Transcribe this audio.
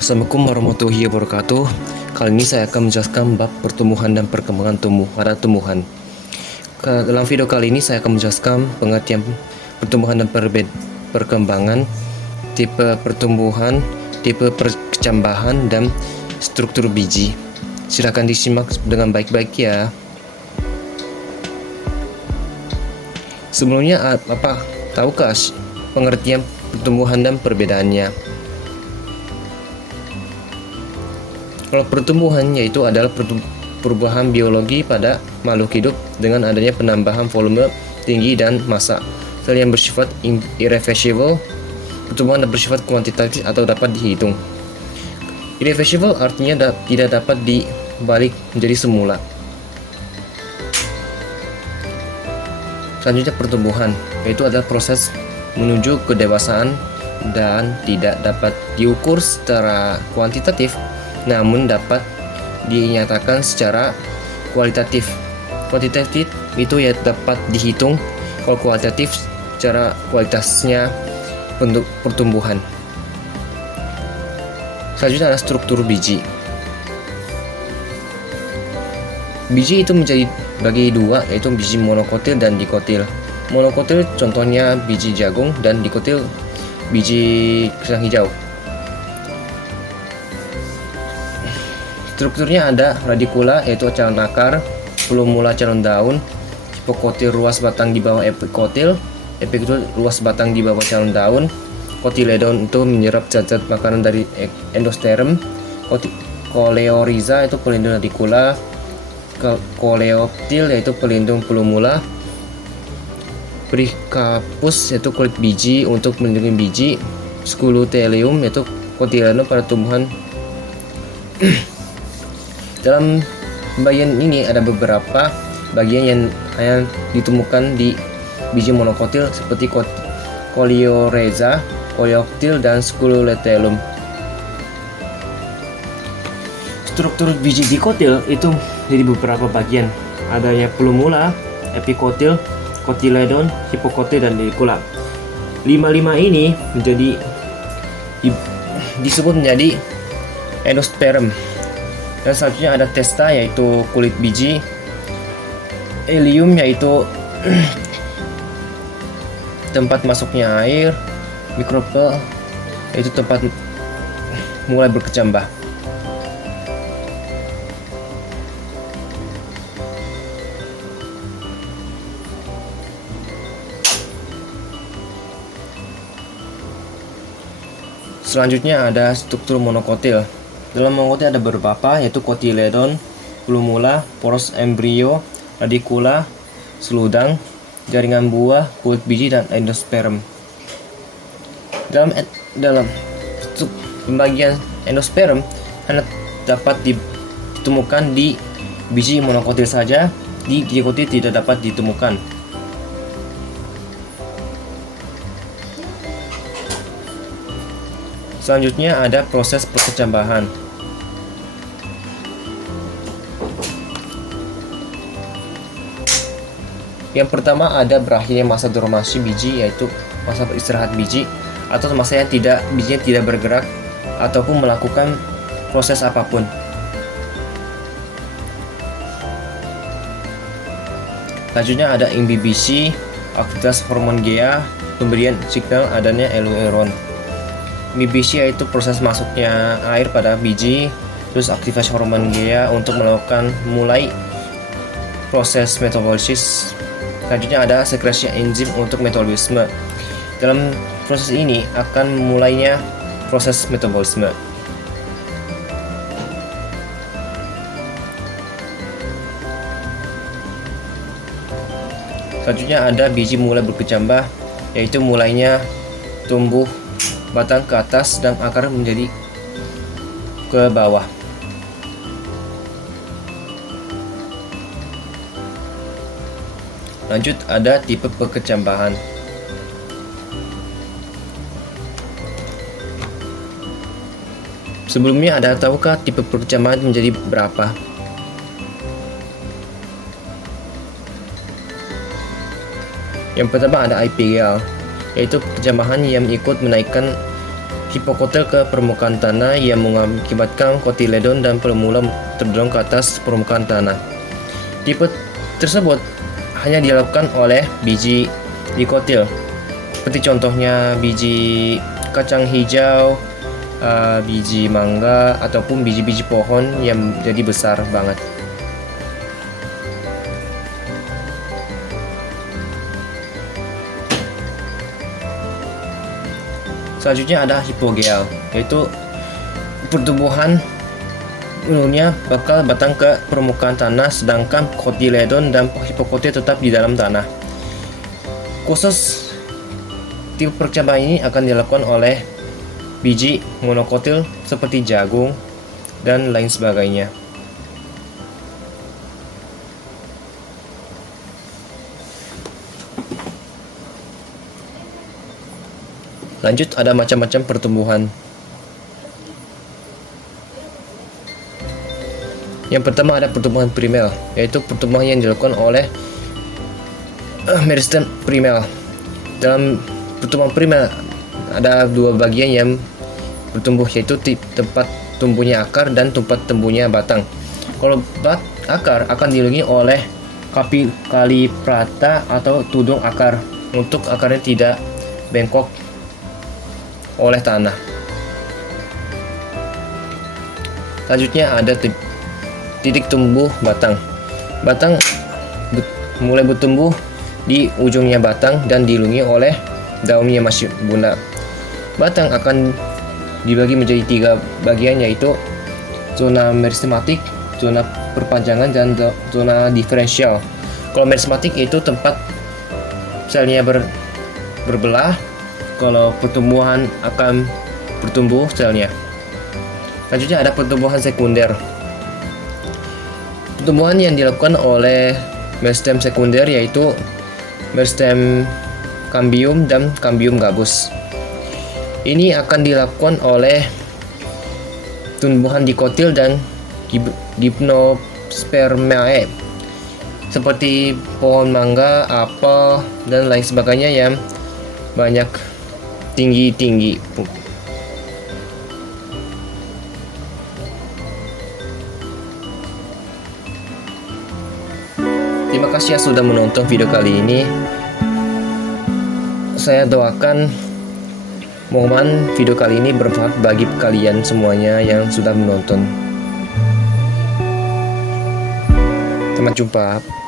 Assalamualaikum warahmatullahi wabarakatuh. Kali ini saya akan menjelaskan bab pertumbuhan dan perkembangan pada tumbuhan. Dalam video kali ini saya akan menjelaskan pengertian pertumbuhan dan perkembangan, tipe pertumbuhan, tipe perkecambahan, dan struktur biji. Silakan disimak dengan baik-baik ya. Sebelumnya tahukah pengertian pertumbuhan dan perbedaannya? Kalau pertumbuhan yaitu adalah perubahan biologi pada makhluk hidup dengan adanya penambahan volume tinggi dan massa. Sel yang bersifat irreversible, pertumbuhan yang bersifat kuantitatif atau dapat dihitung. Irreversible artinya tidak dapat dibalik menjadi semula. Selanjutnya pertumbuhan, yaitu adalah proses menuju kedewasaan dan tidak dapat diukur secara kuantitatif, namun dapat dinyatakan secara kualitatif. Kuantitatif itu ya dapat dihitung, kalau kualitatif secara kualitasnya bentuk pertumbuhan. Selanjutnya adalah struktur biji. Biji itu menjadi bagi dua, yaitu biji monokotil dan dikotil. Monokotil contohnya biji jagung dan dikotil biji pisang hijau. Strukturnya ada radikula yaitu calon akar, plumula calon daun, hipokotil ruas batang di bawah epikotil, epikotil ruas batang di bawah calon daun, kotiledon itu menyerap zat-zat makanan dari endosperm, koleoriza itu pelindung radikula, koleoptil yaitu pelindung plumula, Prickapus yaitu kulit biji untuk melindungi biji, Scutellum yaitu kotiledon pada tumbuhan. Dalam bagian ini ada beberapa bagian yang hanya ditemukan di biji monokotil seperti koleoreza, koleoptil, dan Scutellum. Struktur biji dikotil itu jadi beberapa bagian. Adanya plumula, epikotil, kotiledon, hipokotil, dan radikula. 5 ini disebut menjadi endosperm. Dan selanjutnya ada testa yaitu kulit biji, ilium yaitu tempat masuknya air, mikrope yaitu tempat mulai berkecambah. Selanjutnya ada struktur monokotil. Dalam monokotil ada beberapa, yaitu kotiledon, plumula, poros embrio, radikula, seludang, jaringan buah, kulit biji, dan endosperm. Dalam pembagian endosperm hanya dapat ditemukan di biji monokotil saja, di dikotil tidak dapat ditemukan. Selanjutnya ada proses perkecambahan. Yang pertama ada berakhirnya masa dormasi biji, yaitu masa istirahat biji, atau masa yang bijinya tidak bergerak ataupun melakukan proses apapun. Selanjutnya ada imbibisi, aktivitas hormon GA, pemberian signal adanya aileron. Imbibisi yaitu proses masuknya air pada biji, terus aktivitas hormon GA untuk melakukan mulai proses metabolisis. Selanjutnya ada sekresi enzim untuk metabolisme. Dalam proses ini akan mulainya proses metabolisme. Selanjutnya ada biji mulai berkecambah, yaitu mulainya tumbuh batang ke atas dan akar menjadi ke bawah. Lanjut ada tipe perkecambahan. Sebelumnya tahukah tipe perkecambahan menjadi berapa? Yang pertama ada IPL, yaitu perkecambahan yang ikut menaikkan hipokotil ke permukaan tanah yang mengakibatkan kotiledon dan pelumula terdorong ke atas permukaan tanah. Tipe tersebut hanya dilakukan oleh biji dikotil, seperti contohnya biji kacang hijau, biji mangga, ataupun biji-biji pohon yang jadi besar banget. Selanjutnya ada hipogeal, yaitu pertumbuhan umumnya bakal batang ke permukaan tanah, sedangkan kotiledon dan hipokotil tetap di dalam tanah. Khusus tipe percobaan ini akan dilakukan oleh biji monokotil seperti jagung dan lain sebagainya. Lanjut, ada macam-macam pertumbuhan. Yang pertama ada pertumbuhan primer, yaitu pertumbuhan yang dilakukan oleh meristem primer. Dalam pertumbuhan primer ada dua bagian yang bertumbuh, yaitu tempat tumbuhnya akar dan tempat tumbuhnya batang. Kalau akar akan dilindungi oleh kaliprata atau tudung akar untuk akarnya tidak bengkok oleh tanah. Selanjutnya ada titik tumbuh batang. Batang mulai bertumbuh di ujungnya batang dan dilindungi oleh daun yang masih bunda. Batang akan dibagi menjadi tiga bagian, yaitu zona meristematik, zona perpanjangan, dan zona diferensial. Kalau meristematik itu tempat selnya berbelah. Kalau pertumbuhan akan bertumbuh selnya. Selanjutnya ada pertumbuhan sekunder. Pertumbuhan yang dilakukan oleh meristem sekunder yaitu meristem cambium dan cambium gabus. Ini akan dilakukan oleh tumbuhan dikotil dan gymnospermae seperti pohon mangga, apel, dan lain sebagainya yang banyak tinggi-tinggi. Terima kasih yang sudah menonton video kali ini. Saya doakan mohon video kali ini bermanfaat bagi kalian semuanya yang sudah menonton. Sampai jumpa.